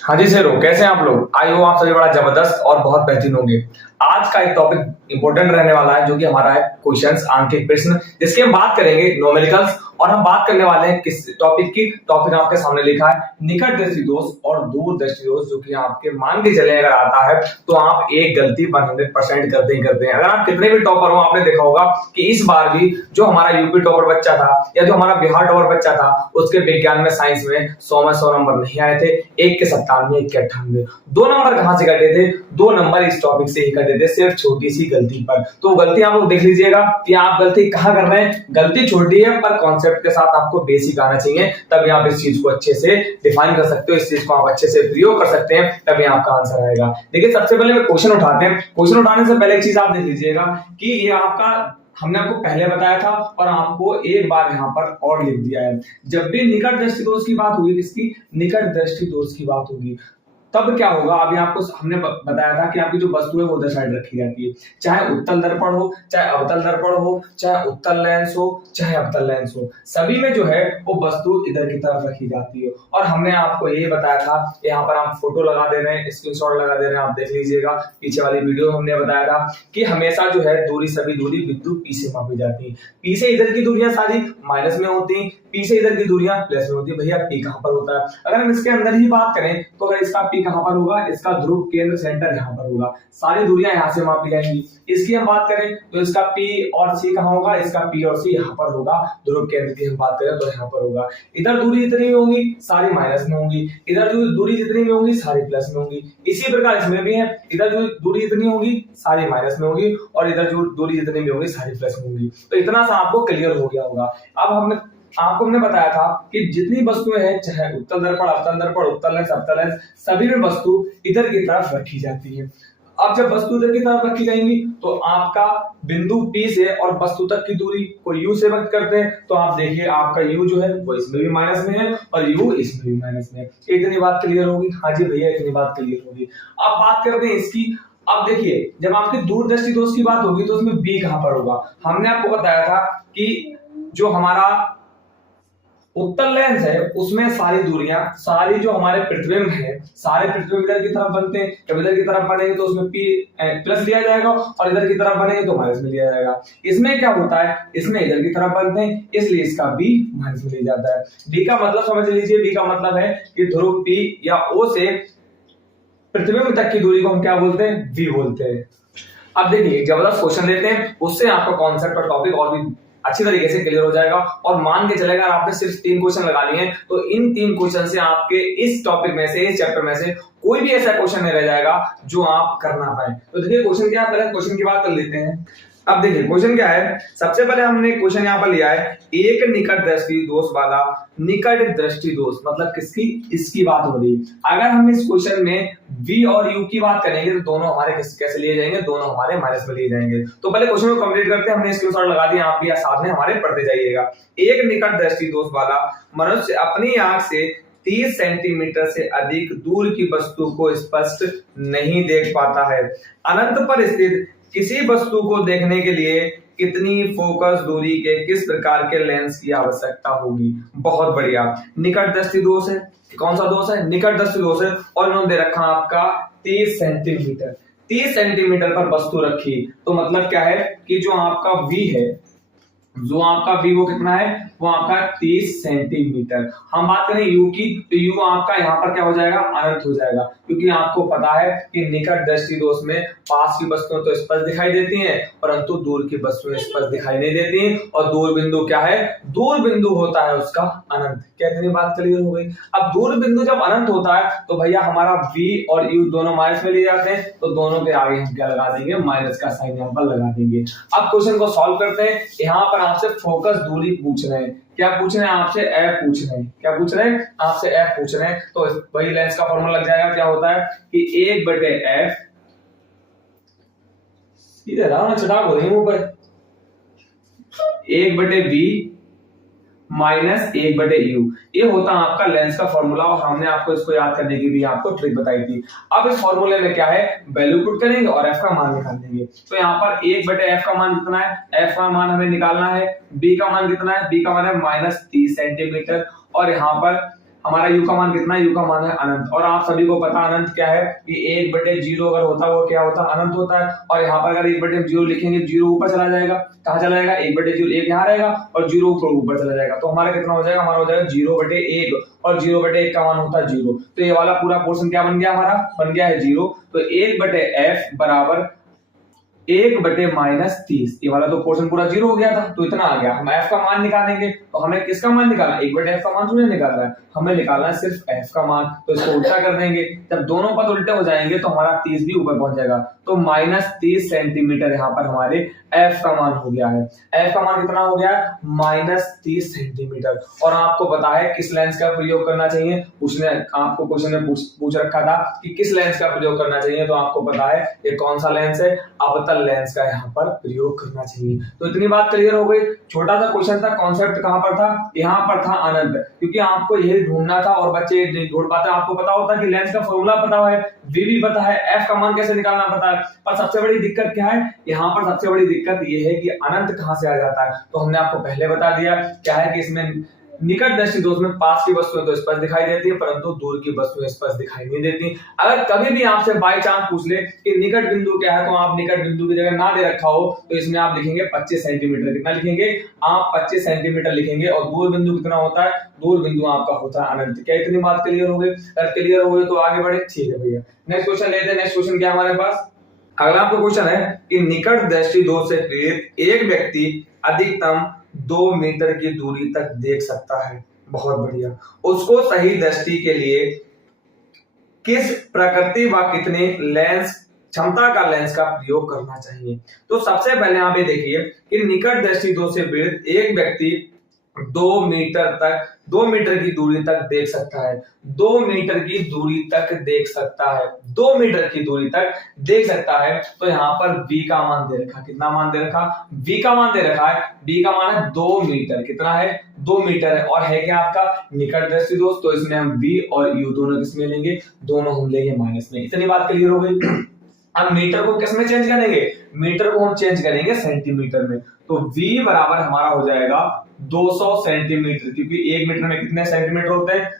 हाँ जी शेरो, कैसे हैं आप लोग? आई हो आप सभी बड़ा जबरदस्त और बहुत बेहतरीन होंगे। आज का एक टॉपिक इंपॉर्टेंट रहने वाला है जो कि हमारा है क्वेश्चंस आंशिक प्रश्न, जिसकी हम बात करेंगे न्यूमेरिकल्स। और हम बात करने वाले हैं किस टॉपिक की? टॉपिक आपके सामने लिखा है निकट दृष्टि दोष और दूर दृष्टि दोष, जो कि आपके मान के चले अगर आता है तो आप एक गलती 100% करते हैं। अगर आप कितने भी टॉपर हो, आपने देखा होगा कि इस बार भी जो हमारा यूपी टॉपर बच्चा था या जो हमारा बिहार टॉपर बच्चा था, उसके विज्ञान में साइंस में 100 में 100 नंबर नहीं आए थे। एक के 97, एक के 98। 2 नंबर कहां से कटे थे? 2 नंबर इस टॉपिक से ही कटे थे, सिर्फ छोटी सी गलती पर। तो गलती आप लोग देख लीजिएगा कि आप गलती कहां कर रहे हैं। गलती छोटी है पर कॉन्सेप्ट के साथ आपको बेसिक आना चाहिए, तभी आप इस चीज को अच्छे से डिफाइन कर सकते हो, इस चीज को आप अच्छे से प्रयोग कर सकते हैं, तभी आपका आंसर आएगा। देखिए सबसे पहले मैं क्वेश्चन उठाते हैं। क्वेश्चन उठाने से पहले एक चीज आप देख लीजिएगा कि ये आपका हमने आपको पहले बताया था और आपको एक बार यहाँ पर और लिख दिया है। जब भी निकट दृष्टि दोष की बात होगी, किसकी? निकट दृष्टि दोष की बात होगी, तब क्या होगा? अभी आपको हमने बताया था कि आपकी जो वस्तु है वो उधर साइड रखी जाती है, चाहे उत्तल दर्पण हो, चाहे अवतल दर्पण हो, चाहे उत्तल लेंस हो, चाहे अवतल लेंस हो, सभी में जो है वो वस्तु इधर की तरफ रखी जाती है। और हमने आपको ये बताया था, यहाँ पर हम फोटो लगा दे रहे हैं, स्क्रीनशॉट लगा दे रहे हैं, आप देख लीजिएगा। पीछे वाली वीडियो हमने बताया था कि हमेशा जो है दूरी, सभी दूरी बिंदु पी से मापी जाती है। पी से इधर की दूरियां सारी माइनस में होती है, पी से इधर की दूरियां प्लस में होती है। भैया पी कहां पर होता है? अगर हम इसके अंदर ही बात करें तो अगर इसका पी कहां पर होगा? इसका ध्रुव केंद्र सेंटर यहां पर होगा, सारी दूरियां यहां से मापी जाएंगी। इसकी हम बात करें तो इसका पी और सी कहां होगा? इसका पी और सी यहां पर होगा। ध्रुव केंद्र की हम बात करें तो यहां पर होगा। इधर दूरी जितनी भी होंगी सारी माइनस में होंगी, इधर दूरी जितनी भी होंगी सारी प्लस में होंगी। इसी प्रकार इसमें भी है, इधर जो दूरी जितनी होगी सारी माइनस में होगी और इधर जो दूरी जितनी भी होगी सारी प्लस में होगी। तो इतना सा आपको क्लियर हो गया होगा। अब हमने बताया था कि जितनी वस्तुएं हैं, चाहे उत्तल दर्पण, अवतल दर्पण, उत्तल लेंस, अवतल लेंस, सभी में वस्तु इधर की तरफ रखी जाती है। अब जब वस्तु इधर की तरफ रखी जाएंगी तो आपका बिंदु P से और वस्तु तक की दूरी को U से व्यक्त करते हैं, तो आप देखिए आपका U जो है वो इसमें भी माइनस में है और U इसमें भी माइनस में है। इतनी बात क्लियर होगी? हाँ जी भैया, इतनी बात क्लियर होगी। अब बात करते हैं इसकी। अब देखिए जब आपकी दूरदृष्टि दोष की बात होगी तो उसमें B कहां पर होगा? हमने आपको बताया था कि जो हमारा उत्तल लेंस है उसमें सारी दूरियां, सारी जो हमारे प्रतिबिंब है, सारे प्रतिबिंब इधर की तरफ बनते हैं। जब इधर की तरफ बनेंगे तो उसमें पी प्लस लिया जाएगा और इधर की तरफ बनेंगे तो माइनस में लिया जाएगा। इसमें क्या होता है? इसमें इधर की तरफ बनते हैं, इसलिए इसका बी माइनस में लिया जाता है। बी का मतलब समझ लीजिए, बी का मतलब है कि ध्रुव पी या ओ से प्रतिबिंब तक की दूरी को हम क्या बोलते हैं? बी बोलते हैं। अब देखिए जबरदस्त क्वेश्चन लेते हैं, उससे आपका कॉन्सेप्ट और टॉपिक और भी अच्छी तरीके से क्लियर हो जाएगा। और मान के चलेगा आपने सिर्फ 3 क्वेश्चन लगा लिए हैं तो इन 3 क्वेश्चन से आपके इस टॉपिक में से, इस चैप्टर में से कोई भी ऐसा क्वेश्चन नहीं रह जाएगा जो आप कर ना पाए। तो देखिए क्वेश्चन क्या है, पहले क्वेश्चन की बात कर लेते हैं। अब देखिए क्वेश्चन क्या है। सबसे पहले हमने क्वेश्चन यहाँ पर लिया है, एक निकट दृष्टि दोष वाला। निकट दृष्टि दोष मतलब किसकी? इसकी बात हो रही है। अगर हम इस क्वेश्चन में V और U की बात करेंगे तो दोनों हमारे कैसे लिए जाएंगे? दोनों हमारे माइनस में लिए जाएंगे। तो पहले क्वेश्चन को कंप्लीट करते हैं। हमने स्क्रीनशॉट लगा दिया, आप भी साथ में हमारे पढ़ते जाइएगा। एक निकट दृष्टि दोष वाला मनुष्य अपनी आंख से 30 सेंटीमीटर से अधिक दूर की वस्तु को स्पष्ट नहीं देख पाता है। अनंत पर स्थित किसी वस्तु को देखने के लिए कितनी फोकस दूरी के किस प्रकार के लेंस की आवश्यकता होगी? बहुत बढ़िया, निकट दृष्टि दोष है। कौन सा दोष है? निकट दृष्टि दोष है। और इन्होंने दे रखा आपका 30 सेंटीमीटर। 30 सेंटीमीटर पर वस्तु रखी, तो मतलब क्या है कि जो आपका V है, जो आपका V वो कितना है? वो आपका 30 सेंटीमीटर। हम बात करें U की तो U आपका यहाँ पर क्या हो जाएगा? अनंत हो जाएगा, क्योंकि आपको पता है कि निकट दृष्टि दोष में पास की वस्तुएं तो स्पष्ट दिखाई देती हैं परंतु दूर की वस्तुएं स्पष्ट दिखाई नहीं देती हैं। और दूर बिंदु क्या है? दूर बिंदु होता है उसका अनंत। क्या इतनी बात क्लियर हो गई? अब दूर बिंदु जब अनंत होता है तो भैया हमारा V और U दोनों माइनस में लिए जाते हैं, तो दोनों के आगे हम क्या लगा देंगे? माइनस का साइन यहाँ पर लगा देंगे। अब क्वेश्चन को सॉल्व करते हैं। यहाँ पर आपसे फोकस दूरी पूछ रहे हैं। क्या पूछ रहे हैं आपसे? एफ पूछ रहे हैं। क्या पूछ रहे हैं आपसे? एफ पूछ रहे हैं। तो वही लेंस का फॉर्मूला लग जाएगा। क्या होता है कि 1/f, सीधे रहा चटाक हो रही है ऊपर, 1/b माइनस 1/u। ये होता है आपका लेंस का फॉर्मूला और हमने आपको इसको याद करने की भी आपको ट्रिक बताई थी। अब इस फॉर्मूले में क्या है? वैल्यू पुट करेंगे और f का मान निकाल देंगे। तो यहाँ पर 1/f का मान कितना है? f का मान हमें निकालना है। b का मान कितना है? b का मान है -30 सेंटीमीटर। और यहाँ पर हमारा u का मान कितना है, u का मान है अनंत। और आप सभी को पता अनंत क्या है कि 1/0 अगर होता है वो क्या होता है, अनंत होता है। और यहाँ पर अगर 1/0 लिखेंगे, 0 ऊपर चला जाएगा, कहाँ चला जाएगा, 1/0 1 यहाँ रहेगा और 0 ऊपर चला जाएगा। तो हमारा कितना हो जाएगा, हमारा हो जाएगा 0/1 और 0/1 का मान होता है 0। तो ये वाला पूरा पोर्शन क्या बन गया, हमारा बन गया है 0। तो 1/f बराबर 1/-30, ये वाला तो पोर्शन पूरा 0 हो गया था, तो इतना आ गया। हम f का मान निकालेंगे, तो हमें किसका मान निकालना है, 1/f का मान थोड़ी निकालना है, हमें निकालना है सिर्फ f का मान। तो इसको उल्टा कर देंगे, जब दोनों पद उल्टे हो जाएंगे तो हमारा 30 भी ऊपर पहुंच जाएगा। तो -30 सेंटीमीटर यहाँ पर हमारे f का मान हो गया है। f का मान कितना हो गया है, -30 सेंटीमीटर। और आपको पता है किस लेंस का प्रयोग करना चाहिए, उसने आपको क्वेश्चन में पूछ रखा था कि किस लेंस का प्रयोग करना चाहिए, तो आपको पता है ये कौन सा लेंस है, अवतल लेंस का यहाँ पर प्रयोग करना चाहिए। तो इतनी बात क्लियर हो गई। छोटा सा क्वेश्चन था, कॉन्सेप्ट कहां पर था, यहाँ पर था अनंत, क्योंकि आपको यही ढूंढना था और बच्चे नहीं ढूंढ पाते। आपको पता होता कि लेंस का फॉर्मूला पता है, v भी पता है, f का मान कैसे निकालना पता है, पर सबसे बड़ी दिक्कत क्या है, यहाँ पर सबसे बड़ी दिक्कत ये है कि अनंत कहां से आ जाता है। तो हमने आपको पहले बता दिया क्या है कि इसमें निकट दृष्टि दोष में पास की वस्तुएं तो स्पष्ट दिखाई देती है, परंतु दूर की वस्तुएं स्पष्ट दिखाई नहीं देती। अगर कभी भी आपसे बाय चांस पूछ ले कि निकट बिंदु क्या है, तो आप निकट बिंदु की जगह ना दे रखा हो तो इसमें आप लिखेंगे 25 सेंटीमीटर। कितना लिखेंगे, आप 25 सेंटीमीटर लिखेंगे। और दूर बिंदु कितना होता है, दूर बिंदु आपका होता है अनंत। क्या इतनी बात क्लियर हो गई? अगर क्लियर हो गई तो आगे बढ़े। ठीक है भैया, नेक्स्ट क्वेश्चन लेते हैं। नेक्स्ट क्वेश्चन क्या हमारे पास, अगला आपका क्वेश्चन है कि निकट दृष्टि दोष से पीड़ित एक व्यक्ति अधिकतम 2 मीटर की दूरी तक देख सकता है। बहुत बढ़िया। उसको सही दृष्टि के लिए किस प्रकृति व कितने लेंस क्षमता का लेंस का प्रयोग करना चाहिए। तो सबसे पहले आप ये देखिए कि निकट दृष्टि दोष से पीड़ित एक व्यक्ति 2 मीटर की दूरी तक देख सकता है। 2 मीटर की दूरी तक देख सकता है, 2 मीटर की दूरी तक देख सकता है। तो यहाँ पर v का मान दे रखा, कितना मान दे रखा, v का मान दे रखा है। v का मान है 2 मीटर, कितना है, 2 मीटर है। और है क्या आपका निकट दृष्टि दोष, तो इसमें हम v और u दोनों किसमें लेंगे, दोनों हम लेंगे माइनस में। इतनी बात क्लियर हो गई। अब मीटर को किस में चेंज करेंगे, मीटर को हम चेंज करेंगे सेंटीमीटर में। तो v बराबर हमारा हो जाएगा 200 सेंटीमीटर, क्योंकि 1 मीटर में कितने सेंटीमीटर होते हैं,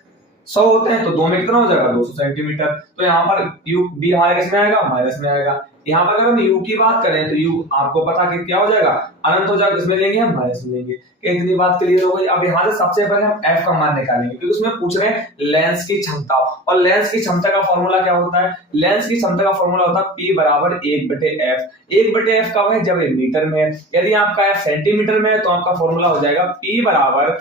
100 होते हैं। तो 2 में कितना हो जाएगा, 200 सेंटीमीटर। तो यहाँ पर u b हमारे किस में आएगा, माइनस में आएगा। यहाँ पर अगर हम u की बात करें तो u आपको पता कि क्या हो जाएगा, अनंत हो जाएगा। किसमें लेंगे, हम माइनस में लेंगे। इतनी बात क्लियर हो गई। अब यहाँ से सबसे पहले हम f का मान निकालेंगे, क्योंकि उसमें पूछ रहे हैं लेंस की क्षमता। और लेंस की क्षमता का फॉर्मूला क्या होता है, लेंस की क्षमता का फॉर्मूला होता है p बराबर 1/f। 1/f कब है, जब मीटर में है। यदि आपका f सेंटीमीटर में है तो आपका फॉर्मूला हो जाएगा p बराबर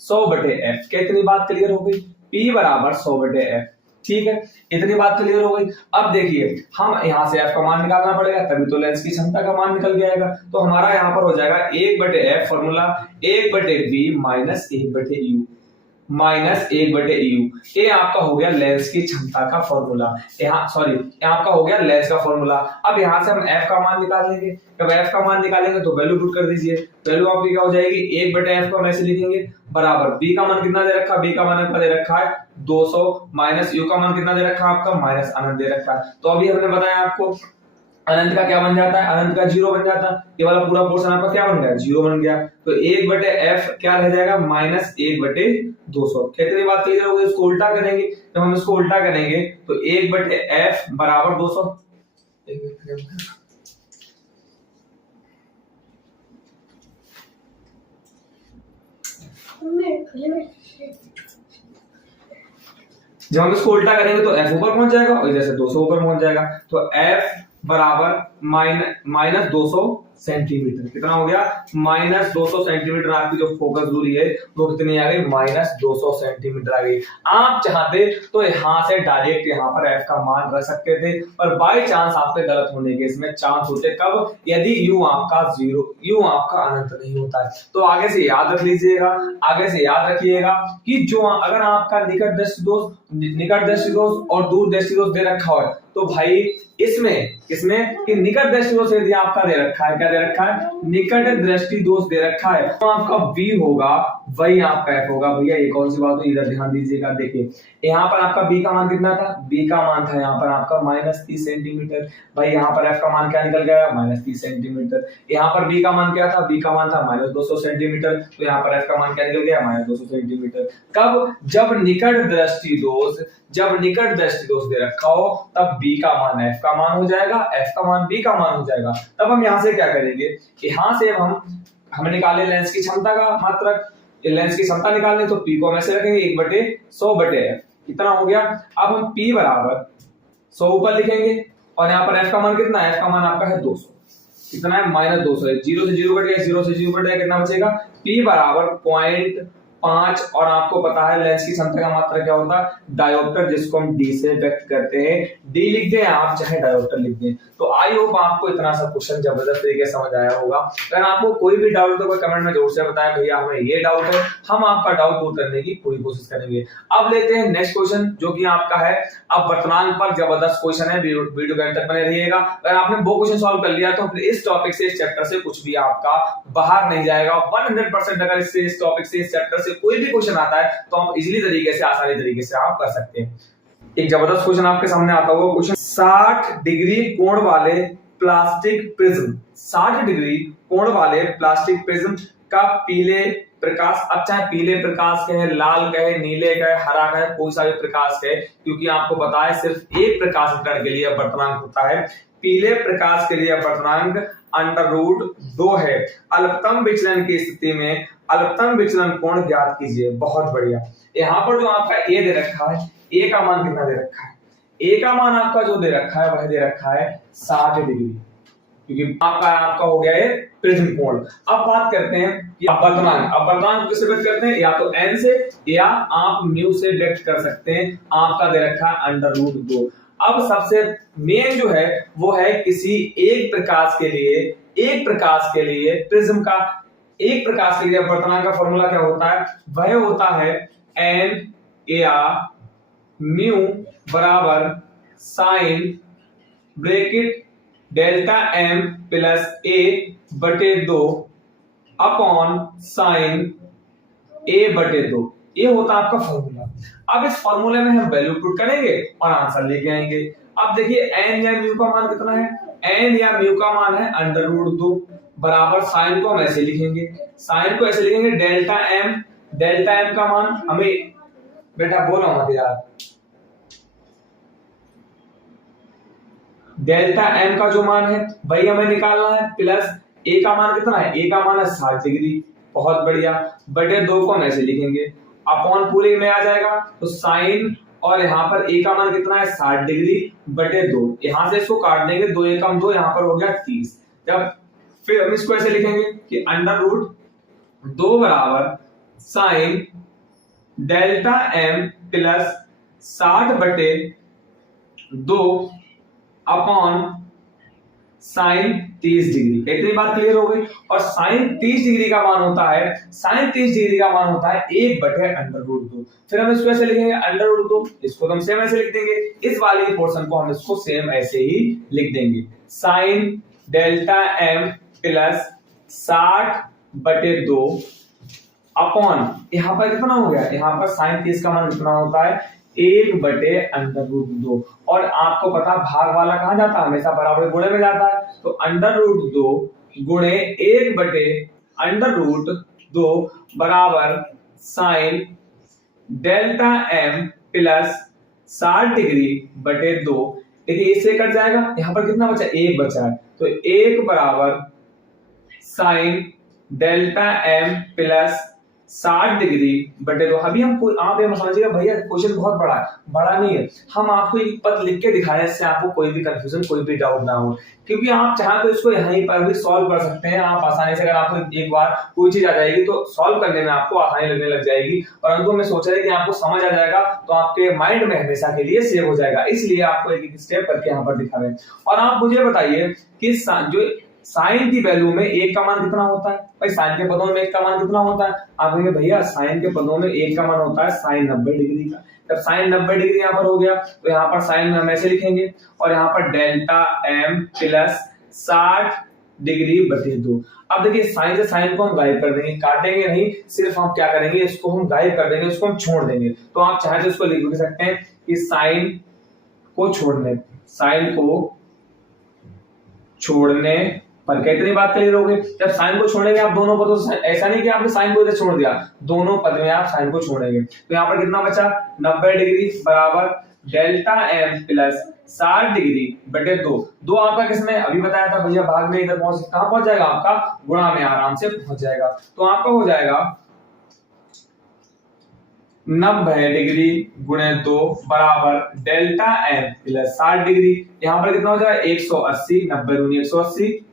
100/f। क्या इतनी बात क्लियर हो गई, p बराबर 100/f। ठीक है, इतनी बात क्लियर हो गई। अब देखिए हम यहाँ से f का मान निकालना पड़ेगा, तभी तो लेंस की क्षमता का मान निकल के आएगा। तो हमारा यहाँ पर हो जाएगा 1/f formula 1/v minus 1/u minus 1/u। ये आपका हो गया लेंस की क्षमता का फॉर्मूला। यहाँ आपका हो गया लेंस का फॉर्मूला। अब यहाँ से हम f का मान निकाल लेंगे। जब f का मान निकालेंगे तो वैल्यू पुट कर दीजिए। वैल्यू आपकी क्या हो जाएगी, 1/f को हम ऐसे लिखेंगे बराबर b का मान कितना दे रखा, b का मान आपका दे रखा है 200 माइनस u का मान कितना दे रखा है आपका, माइनस अनंत दे रखा है। तो अभी हमने बताया आपको अनंत का क्या बन जाता है, अनंत का 0 बन जाता है। ये वाला पूरा पोर्शन आपका क्या बन गया, 0 बन गया। तो 1/f क्या रह जाएगा, माइनस 1/200। कितनी बात क्लियर हो गई। इसको उल्टा करेंगे, जब हम इसको उल्टा करेंगे तो 1/f बराबर 200। जब हम इसको उल्टा करेंगे तो f ऊपर पहुंच जाएगा और इधर से 200 ऊपर पहुंच जाएगा। तो f बराबर माइनस 200 सेंटीमीटर। कितना हो गया, माइनस 200 सेंटीमीटर। आपकी जो फोकस दूरी है वो कितनी आ गई, माइनस 200 सेंटीमीटर आ गई। आप चाहते तो यहाँ से डायरेक्ट यहाँ पर f का मान रख सकते थे, पर बाय चांस आपके गलत होने के इसमें चांस होते कब, यदि u आपका 0, u आपका अनंत नहीं होता है। तो आगे से याद रख लीजिएगा, आगे से याद रखिएगा कि जो अगर आपका निकट दृष्टि दोष और दूर दृष्टि दोष दे रखा हो तो भाई इसमें कि निकट दृष्टि दोष यदि आपका दे रखा है, क्या दे रखा है, निकट दृष्टि दोष दे रखा है, तो आपका V होगा वही आपका F होगा। भैया ये कौन सी बात है, इधर ध्यान दीजिएगा। देखिए यहाँ पर आपका B का मान कितना था, B का मान था यहाँ पर आपका -30 सेंटीमीटर। भाई यहाँ पर F का मान क्या निकल गया, -30 सेंटीमीटर। यहाँ पर B का मान क्या था, B का मान था -200 सेंटीमीटर, तो यहाँ पर F का मान क्या निकल गया, -200 सेंटीमीटर। कब, जब निकट दृष्टि दोष दे रखा हो तब B का मान F का मान हो जाएगा, F का मान B का मान हो जाएगा। तब हम यहाँ से क्या करेंगे, यहाँ से हम निकाले लेंस की क्षमता का मात्रक, लेंस की क्षमता निकालने तो P को हम ऐसे रखेंगे 1/100/F, इतना हो गया। अब हम P बराबर 100 ऊपर लिखेंगे और यहाँ पर F का मान कितना है, F का मान आपका है 200, कितना है, -200 है। 0 से 0 कट गया, 0 से 0 कट गया, कितना बचेगा, P बराबर 0.5। और आपको पता है लेंस की क्षमता का मात्रा क्या होता है, डायोप्टर, जिसको हम D से व्यक्त करते हैं। D लिख दें आप चाहे डायोप्टर लिख दें। तो आई होप आपको इतना सा क्वेश्चन जबरदस्त तरीके से समझ आया होगा। अगर आपको कोई भी डाउट हो तो कोई कमेंट में जरूर से बताएं, भैया हमें ये डाउट है, हम आपका डाउट दूर करने की पूरी कोशिश करेंगे। अब लेते हैं नेक्स्ट क्वेश्चन, जो कि आपका है अब वर्तमान पर जबरदस्त क्वेश्चन है, वीडियो के अंत तक बने रहिएगा। अगर आपने वो क्वेश्चन सॉल्व कर लिया तो फिर इस टॉपिक से, इस चैप्टर से कुछ भी आपका बाहर नहीं जाएगा। 100% अगर इस टॉपिक से, इस चैप्टर से कोई भी क्वेश्चन आता है तो आप इजीली तरीके से, आसानी तरीके से आप कर सकते हैं। एक जबरदस्त क्वेश्चन आपके सामने आता हुआ क्वेश्चन, 60 डिग्री कोण वाले प्लास्टिक प्रिज्म, 60 डिग्री कोण वाले प्लास्टिक प्रिज्म का पीले प्रकाश, अब चाहे पीले प्रकाश कहे, लाल कहे, नीले कहे, हरा कहे, कोई सा भी प्रकाश कहे, क्योंकि आपको पता है सिर्फ एक प्रकाश वितरण के लिए अपवर्तनांक होता है। पीले प्रकाश के लिए अपवर्तनांक √2 है। अल्पतम विचलन की स्थिति में अल्पतम विचलन कोण ज्ञात कीजिए। बहुत बढ़िया। यहाँ पर जो आपका ए दे रखा है, ए का मान कितना दे रखा है, ए का मान आपका जो दे रखा है वह दे रखा है 60 डिग्री, क्योंकि आपका हो गया है प्रिज्म कोण। अब बात करते हैं कि अपवर्तनांक किससे व्यक्त करते हैं, या तो n से या आप म्यू से व्यक्त कर सकते हैं। आपका दे रखा है √2। अब सबसे मेन जो है वो है किसी एक प्रकाश के लिए प्रिज्म का, एक प्रकाश के लिए अपवर्तनांक का फॉर्मूला क्या होता है, वह होता है n या म्यू बराबर sine bracket delta m plus a/2 upon sine a/2। ये होता है आपका फॉर्मूला। अब इस फॉर्मूले में हम वैल्यू पुट करेंगे और आंसर लेके आएंगे। अब देखिए n या म्यू का मान कितना है, n या म्यू का मान है √2 बराबर साइन को हम ऐसे लिखेंगे, डेल्टा m का मान हमें, बेटा बोलो मत यार, डेल्टा m का जो मान है वही हमें निकालना है, प्लस a का मान कितना है, a का मान है 60 डिग्री, बहुत बढ़िया, बटे 2 को हम ऐसे लिखेंगे, अपॉन पूरे में आ जाएगा, तो साइन, और यहाँ पर a का मान कितना है 60 डिग्री बटे 2, यहां से इसको काट देंगे, 2 एकम 2, यहाँ पर हो गया 30। जब फिर हम इसको ऐसे लिखेंगे कि √2 बराबर sine delta m plus 60/2 upon sine 30 degree. इतनी बात क्लियर हो गई। और साइन 30 डिग्री का मान होता है, 1/√2। फिर हम इसको ऐसे लिखेंगे √2, इसको तो हम सेम ऐसे लिख देंगे, इस वाली पोर्शन को हम इसको सेम ऐसे ही लिख देंगे, sine delta m plus 60/2 upon, यहां पर कितना हो गया, यहां पर साइन 30 का मान कितना होता है 1/√2। और आपको पता भाग वाला कहां जाता है, हमेशा बराबर गुणे में जाता है, तो √2 गुणे 1/√2 बराबर sine delta m plus 60 degree बटे 2। देखिए इससे कट जाएगा, यहां पर कितना बचा, 1 बचा है, तो 1 बराबर sine delta m plus 60 degree बटे 2। अभी हम आप ये समझिएगा भैया क्वेश्चन बहुत बड़ा है, बड़ा नहीं है, हम आपको एक पद लिख के दिखा रहे हैं, इससे आपको कोई भी कंफ्यूजन, कोई भी डाउट ना हो, क्योंकि आप चाहे तो इसको यहीं पर भी सॉल्व कर सकते हैं आप आसानी से। अगर आपको एक बार कोई चीज आ जाएगी तो सॉल्व करने में आपको आसानी लगने लग जाएगी, परंतु मैं सोच रहा कि आपको समझ आ जाएगा तो आपके माइंड में हमेशा के लिए सेव हो जाएगा, इसलिए आपको एक एक स्टेप करके यहाँ पर दिखा रहे हैं। और आप मुझे बताइए कि जो साइन की वैल्यू में एक का मान कितना होता है भाई, साइन के पदों में एक का मान कितना होता है, आप कहेंगे भैया साइन के पदों में एक का मान होता है साइन 90 डिग्री का। जब साइन 90 डिग्री यहाँ पर हो गया तो यहाँ पर साइन हम ऐसे लिखेंगे और यहाँ पर डेल्टा एम प्लस 60 डिग्री बटे 2। अब देखिए साइन से साइन को हम गायब कर देंगे, काटेंगे नहीं, सिर्फ हम क्या करेंगे इसको हम गायब कर देंगे, इसको हम छोड़ देंगे। तो आप चाहे तो इसको लिख भी सकते हैं कि साइन को छोड़ने पर कितनी बात क्लियर हो गई। जब साइन को छोड़ेंगे आप दोनों पदों से, ऐसा नहीं कि आपने साइन को इधर छोड़ दिया, दोनों पद में आप साइन को छोड़ेंगे। तो यहाँ पर कितना बचा 90 डिग्री बराबर डेल्टा एम प्लस 60 डिग्री बटे 2 आपका किसमें अभी बताया था भैया भाग में, इधर कहां पहुंच जाएगा आपका गुणा में आराम से पहुंच जाएगा। तो आपका हो जाएगा 90 डिग्री गुणे 2 बराबर डेल्टा एम प्लस 60 डिग्री। यहां पर कितना हो जाएगा 180, 90 दूनी 180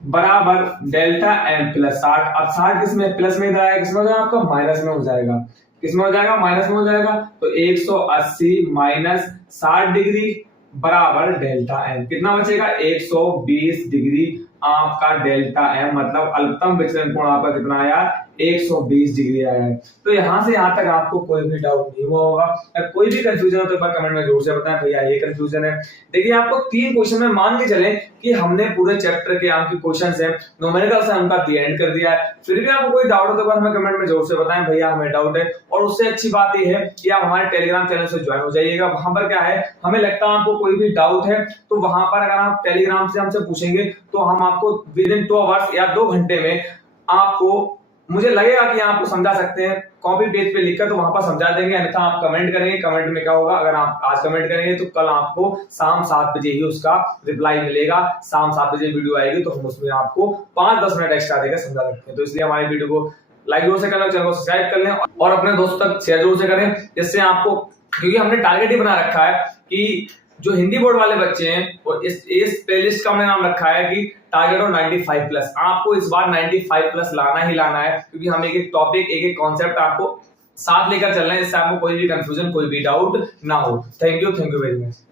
बराबर डेल्टा एम प्लस 60। अब 60 किसमें प्लस में इधर आएगा, किसमें हो जाएगा आपका माइनस में हो जाएगा, किसमें हो जाएगा माइनस में हो जाएगा। तो 180 माइनस 60 डिग्री बराबर डेल्टा एम, कितना बचेगा 120 डिग्री आपका डेल्टा एम, मतलब अल्पतम विचलन कोण आपका कितना आया 120 डिग्री आया है। तो यहां से यहां तक आपको कोई भी डाउट नहीं हुआ होगा। अगर कोई भी कंफ्यूजन हो तो एक बार कमेंट में जरूर से बताएं भैया ये कंफ्यूजन है। देखिए आपको 3 क्वेश्चन में मान के चले कि हमने पूरे चैप्टर के आपके क्वेश्चंस हैं न्यूमेरिकल से उनका दी एंड कर दिया है, फिर भी आपको कोई डाउट हो तो हमें कमेंट में जरूर से बताएं भैया हमें डाउट है। और उससे अच्छी बात ये है कि आप हमारे टेलीग्राम चैनल से ज्वाइन हो जाइएगा। वहां पर क्या है, हमें लगता है आपको कोई भी डाउट है तो वहां पर अगर आप टेलीग्राम से हमसे पूछेंगे तो हम आपको विद इन 2 आवर्स या 2 घंटे में आपको, मुझे लगेगा कि आपको समझा सकते हैं, कॉपी पेज पे लिखकर तो वहां पर समझा देंगे। अन्यथा आप कमेंट करेंगे, कमेंट में क्या होगा, अगर आप आज कमेंट करेंगे तो कल आपको शाम 7 बजे ही उसका रिप्लाई मिलेगा। शाम 7 बजे वीडियो आएगी तो हम उसमें आपको 5-10 मिनट एक्स्ट्रा देकर समझा सकते हैं। तो इसलिए हमारी वीडियो को लाइक जरूर से कर लें, चैनल को सब्सक्राइब कर लें और अपने दोस्तों तक शेयर जरूर से करें, जिससे आपको, क्योंकि हमने टारगेट ही बना रखा है कि जो हिंदी बोर्ड वाले बच्चे हैं वो इस प्लेलिस्ट का हमने नाम रखा है कि टारगेट और 95 प्लस। आपको इस बार 95 प्लस लाना ही लाना है, क्योंकि हम एक एक टॉपिक एक एक कॉन्सेप्ट आपको साथ लेकर चल रहे हैं, इससे आपको कोई भी कंफ्यूजन कोई भी डाउट ना हो। Thank you very much.